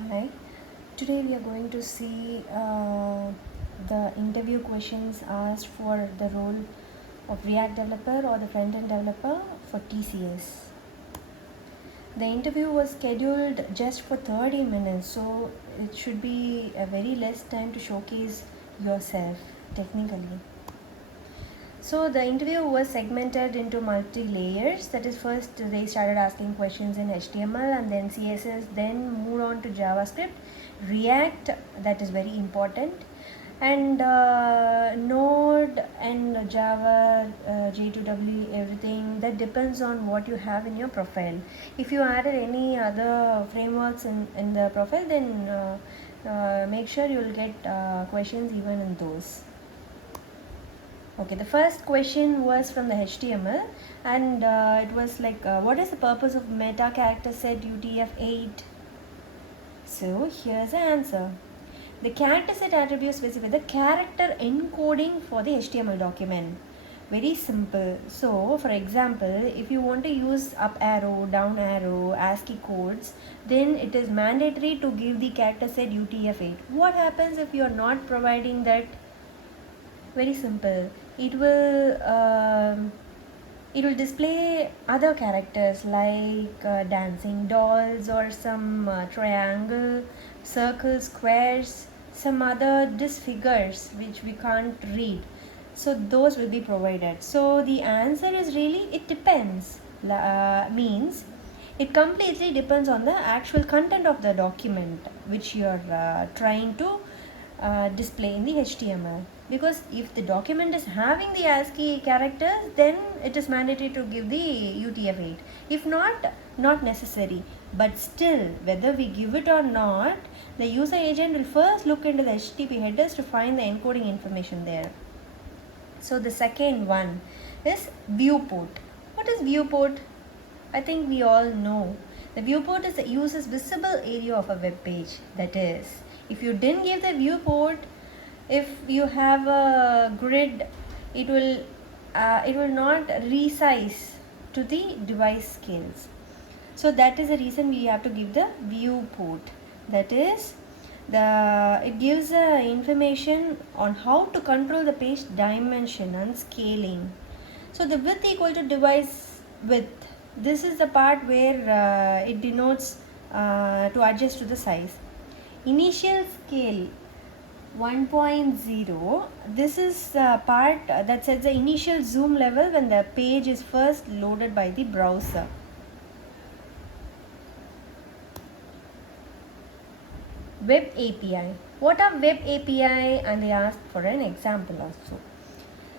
Hi, today we are going to see the interview questions asked for the role of React developer or the front-end developer for TCS. The interview was scheduled just for 30 minutes, so it should be a very less time to showcase yourself technically. So the interview was segmented into multi-layers. That is, first they started asking questions in HTML and then CSS, then moved on to JavaScript, React, that is very important, and Node and Java, J2W, everything that depends on what you have in your profile. If you added any other frameworks in the profile, then make sure you will get questions even in those. Okay, the first question was from the HTML, and it was like, what is the purpose of meta character set UTF-8? So here's the answer. The character set attribute specify the character encoding for the HTML document. Very simple. So for example, if you want to use up arrow, down arrow, ASCII codes, then it is mandatory to give the character set UTF-8. What happens if you are not providing that? Very simple. It will display other characters like dancing dolls or some triangle, circles, squares, some other disfigures which we can't read. So those will be provided. So the answer is really it depends. Means it completely depends on the actual content of the document which you are trying to display in the HTML. Because if the document is having the ASCII characters, then it is mandatory to give the UTF-8. If not, not necessary. But still, whether we give it or not, the user agent will first look into the HTTP headers to find the encoding information there. So the second one is viewport. What is viewport? I think we all know. The viewport is the user's visible area of a web page. That is, if you didn't give the viewport, if you have a grid, it will not resize to the device scales. So that is the reason we have to give the viewport. That is, it gives information on how to control the page dimension and scaling. So the width equal to device width. This is the part where it denotes to adjust to the size. Initial scale 1.0. This is the part that sets the initial zoom level when the page is first loaded by the browser. Web API. What are web API? And they asked for an example also.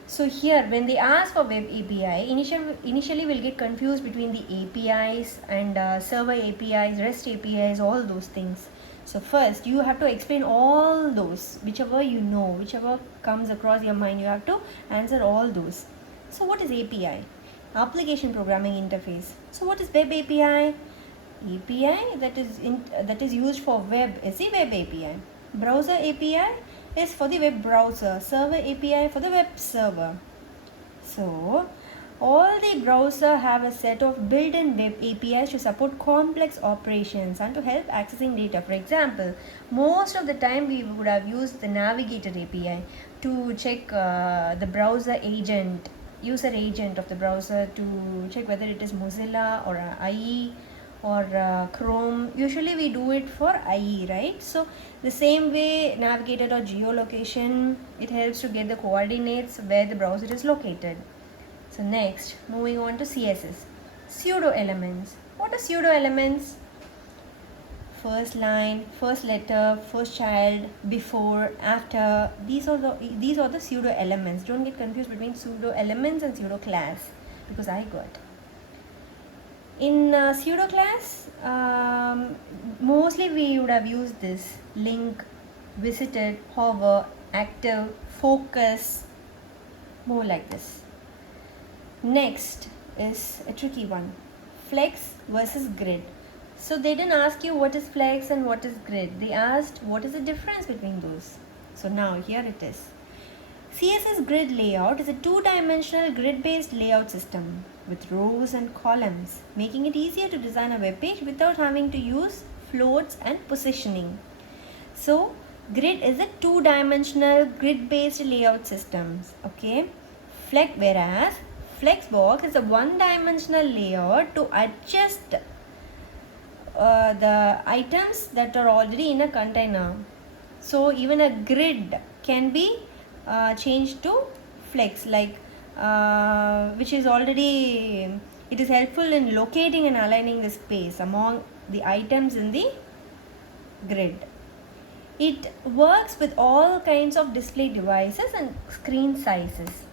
So here, when they ask for web API, initially we'll get confused between the APIs and server APIs, REST APIs, all those things. So first, you have to explain all those, whichever you know, whichever comes across your mind, you have to answer all those. So what is API? Application Programming Interface. So what is web API? API that is used for web is the web API. Browser API is for the web browser. Server API for the web server. So all the browser have a set of built-in web APIs to support complex operations and to help accessing data. For example, most of the time we would have used the Navigator API to check the browser agent, user agent of the browser, to check whether it is Mozilla or IE or Chrome. Usually we do it for IE, right? So the same way Navigator or geolocation, it helps to get the coordinates where the browser is located. So next, moving on to CSS. Pseudo elements. What are pseudo elements? First line, first letter, first child, before, after. These are the pseudo elements. Don't get confused between pseudo elements and pseudo class, because I got. In pseudo class, mostly we would have used this: link, visited, hover, active, focus, more like this. Next is a tricky one: flex versus grid. So they didn't ask you what is flex and what is grid. They asked what is the difference between those. So now here it is. CSS grid layout is a two-dimensional grid-based layout system with rows and columns, making it easier to design a web page without having to use floats and positioning. So grid is a two-dimensional grid-based layout systems. Okay, whereas flexbox is a one-dimensional layout to adjust the items that are already in a container. So even a grid can be changed to flex, like which is already, it is helpful in locating and aligning the space among the items in the grid. It works with all kinds of display devices and screen sizes.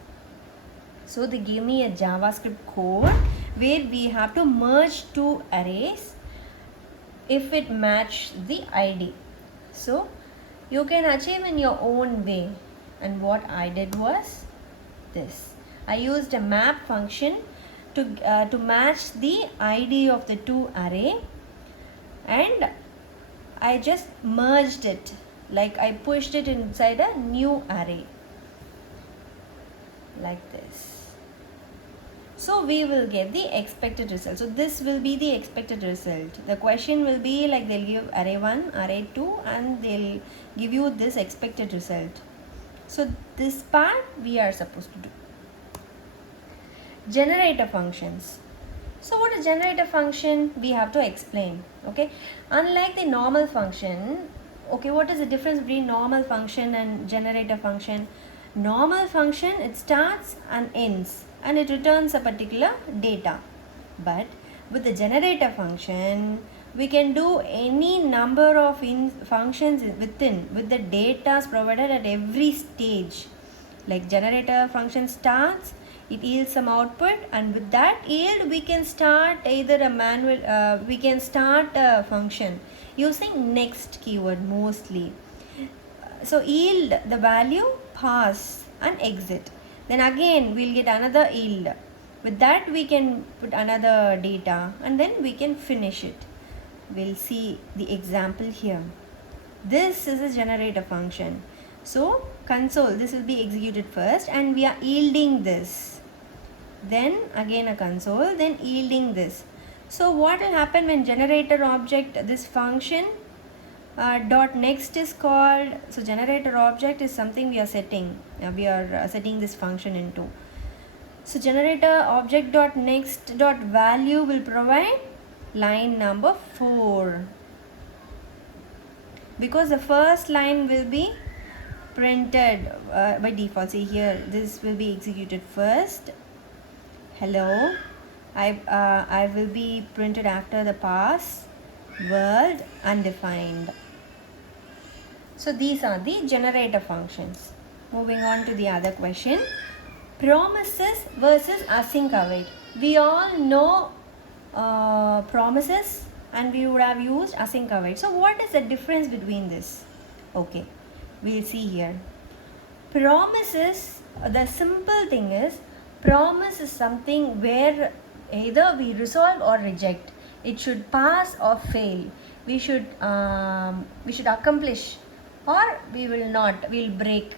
So they give me a JavaScript code where we have to merge two arrays if it match the ID. So you can achieve in your own way, and what I did was this. I used a map function to match the ID of the two array, and I just merged it, like I pushed it inside a new array like this. So we will get the expected result. So this will be the expected result. The question will be like, they'll give array 1, array 2, and they'll give you this expected result. So this part we are supposed to do. Generator functions. So what is generator function? We have to explain. Okay, unlike the normal function, okay, what is the difference between normal function and generator function? Normal function, it starts and ends, and it returns a particular data. But with the generator function, we can do any number of functions with the data provided at every stage. Like generator function starts, it yields some output, and with that yield we can start either a manual, we can start a function using next keyword mostly. So yield the value, pass and exit. Then again we'll get another yield. With that we can put another data, and then we can finish it. We'll see the example here. This is a generator function. So console, this will be executed first, and we are yielding this. Then again a console, then yielding this. So what will happen when generator object, this function dot next is called? So generator object is something we are setting. We are setting this function into. So generator object dot next dot value will provide line number 4, because the first line will be printed by default. See here, this will be executed first. Hello, I will be printed after the pass, world, undefined. So these are the generator functions. Moving on to the other question. Promises versus async await. We all know promises, and we would have used async await. So what is the difference between this? Okay, we'll see here. Promises, the simple thing is, promise is something where either we resolve or reject. It should pass or fail. We should accomplish, or we will not, we'll break.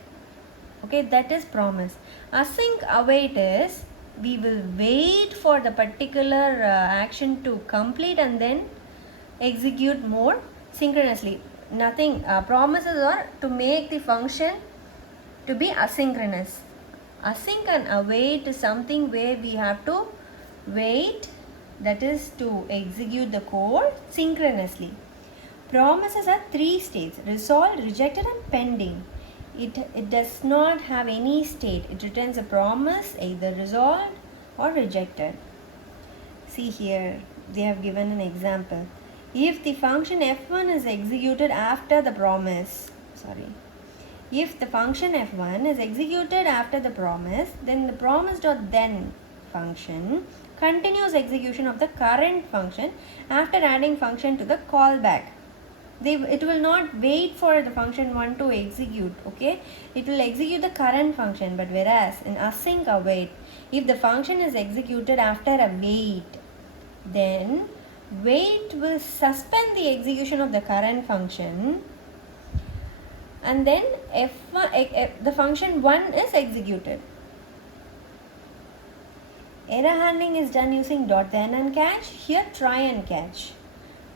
Okay, that is promise. Async await is, we will wait for the particular action to complete and then execute more synchronously. Nothing, promises are to make the function to be asynchronous. Async and await is something where we have to wait, that is to execute the code synchronously. Promises are 3 states: resolved, rejected and pending. It does not have any state. It returns a promise either resolved or rejected. See here, they have given an example. If the function f1 is executed after the promise, if the function f1 is executed after the promise, then the promise.then function continues execution of the current function after adding function to the callback. It will not wait for the function 1 to execute. Okay, it will execute the current function. But whereas in async await, if the function is executed after a wait, then wait will suspend the execution of the current function, and then the function 1 is executed. Error handling is done using .then and catch. Here try and catch.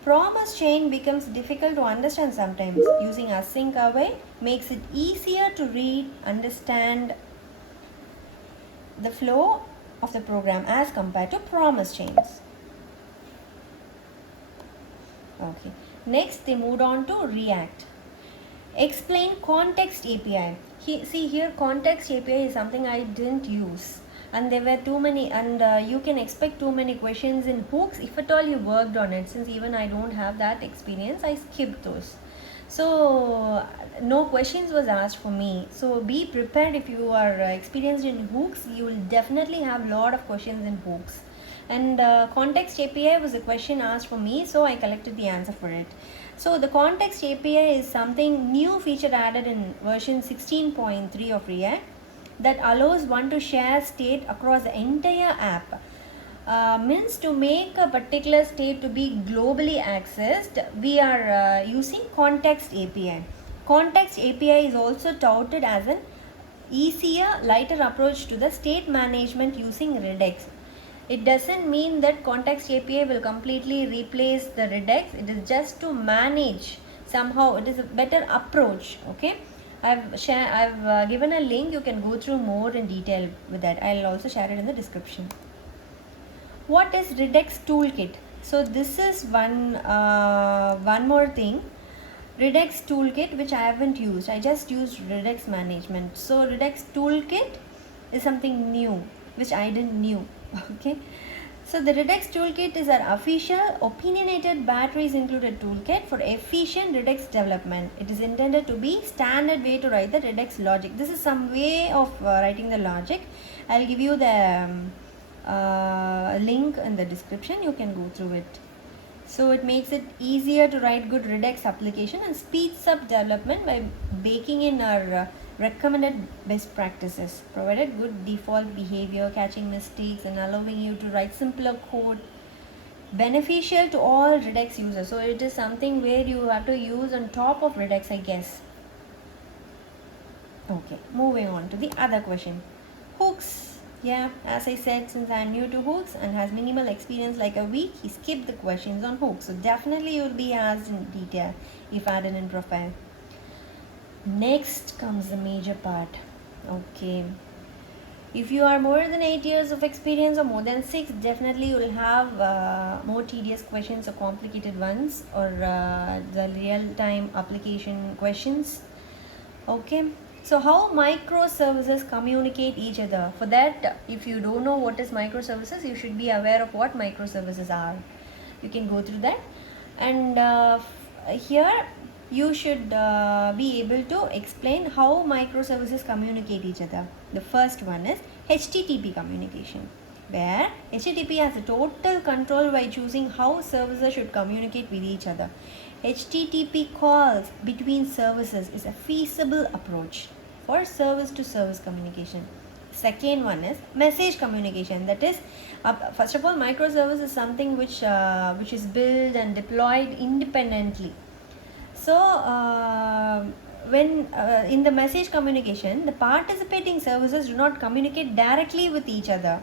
Promise chain becomes difficult to understand sometimes. Using async away makes it easier to read, understand the flow of the program as compared to promise chains. Okay. Next, they moved on to React. Explain context API. See here, context API is something I didn't use, and there were too many, and you can expect too many questions in hooks if at all you worked on it. Since even I don't have that experience, I skipped those. So no questions was asked for me. So be prepared. If you are experienced in hooks, you will definitely have a lot of questions in hooks. And context API was a question asked for me, so I collected the answer for it. So the context API is something new feature added in version 16.3 of React that allows one to share state across the entire app. Means to make a particular state to be globally accessed, we are using context API. Context API is also touted as an easier, lighter approach to the state management using Redux. It doesn't mean that context API will completely replace the Redux. It is just to manage somehow. It is a better approach. Okay, I've given a link. You can go through more in detail with that. I'll also share it in the description. What is Redux toolkit? So this is one more thing. Redux toolkit, which I haven't used. I just used Redux management. So Redux toolkit is something new which I didn't knew. Okay, so the Redux toolkit is our official opinionated batteries included toolkit for efficient Redux development. It is intended to be standard way to write the Redux logic. This is some way of writing the logic. I'll give you the link in the description. You can go through it. So it makes it easier to write good Redux application and speeds up development by baking in our recommended best practices, provided good default behavior, catching mistakes and allowing you to write simpler code, beneficial to all Redux users. So it is something where you have to use on top of Redux, I guess. Okay, moving on to the other question. Hooks. Yeah, as I said, since I'm new to hooks and has minimal experience like a week, he skipped the questions on hooks. So definitely you'll be asked in detail if added in profile. Next comes the major part. Okay, if you are more than 8 years of experience or more than 6, definitely you will have more tedious questions or complicated ones, or the real-time application questions. Okay, so how microservices communicate each other? For that, if you don't know what is microservices, you should be aware of what microservices are. You can go through that, and here you should be able to explain how microservices communicate each other. The first one is HTTP communication, where HTTP has a total control by choosing how services should communicate with each other. HTTP calls between services is a feasible approach for service to service communication. Second one is message communication. That is, first of all, microservice is something which is built and deployed independently. So when in the message communication, the participating services do not communicate directly with each other.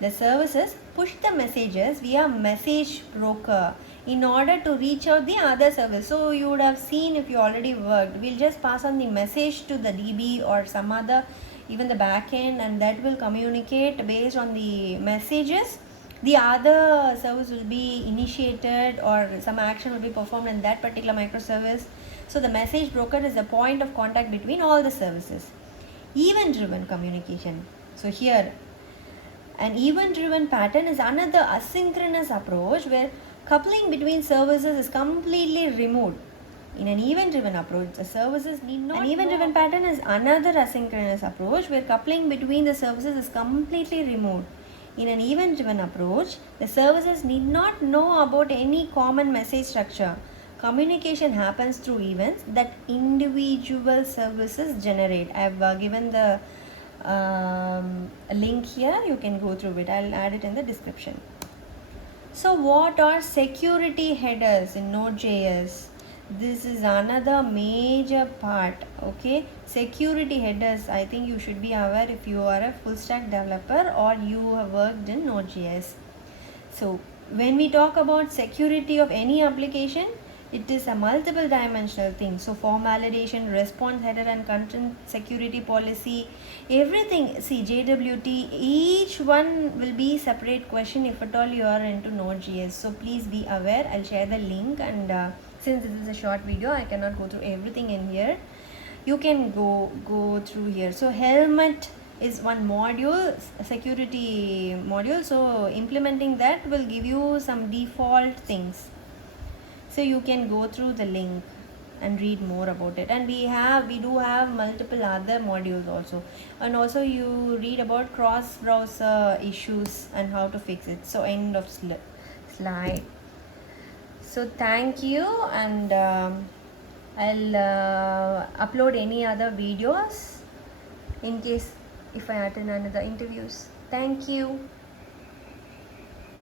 The services push the messages via message broker in order to reach out the other service. So you would have seen, if you already worked, we'll just pass on the message to the DB or some other, even the backend, and that will communicate based on the messages. The other service will be initiated or some action will be performed in that particular microservice. So the message broker is the point of contact between all the services. Event driven communication. So here, an event driven pattern is another asynchronous approach where coupling between services is completely removed. In an event driven approach, the services need not. An event driven pattern is another asynchronous approach where coupling between the services is completely removed. In an event-driven approach, the services need not know about any common message structure. Communication happens through events that individual services generate. I have given the link here. You can go through it. I'll add it in the description. So what are security headers in Node.js? This is another major part. Okay, security headers, I think you should be aware if you are a full stack developer or you have worked in Node.js. So when we talk about security of any application, it is a multiple dimensional thing. So form validation, response header and content security policy, everything. See, JWT, each one will be separate question if at all you are into Node.js. So please be aware. I'll share the link, and since this is a short video, I cannot go through everything in here. You can go through here. So helmet is one module, security module. So implementing that will give you some default things. So you can go through the link and read more about it. And we do have multiple other modules also. And also you read about cross browser issues and how to fix it. So end of slide. So thank you, and I'll upload any other videos in case if I attend another interviews. Thank you.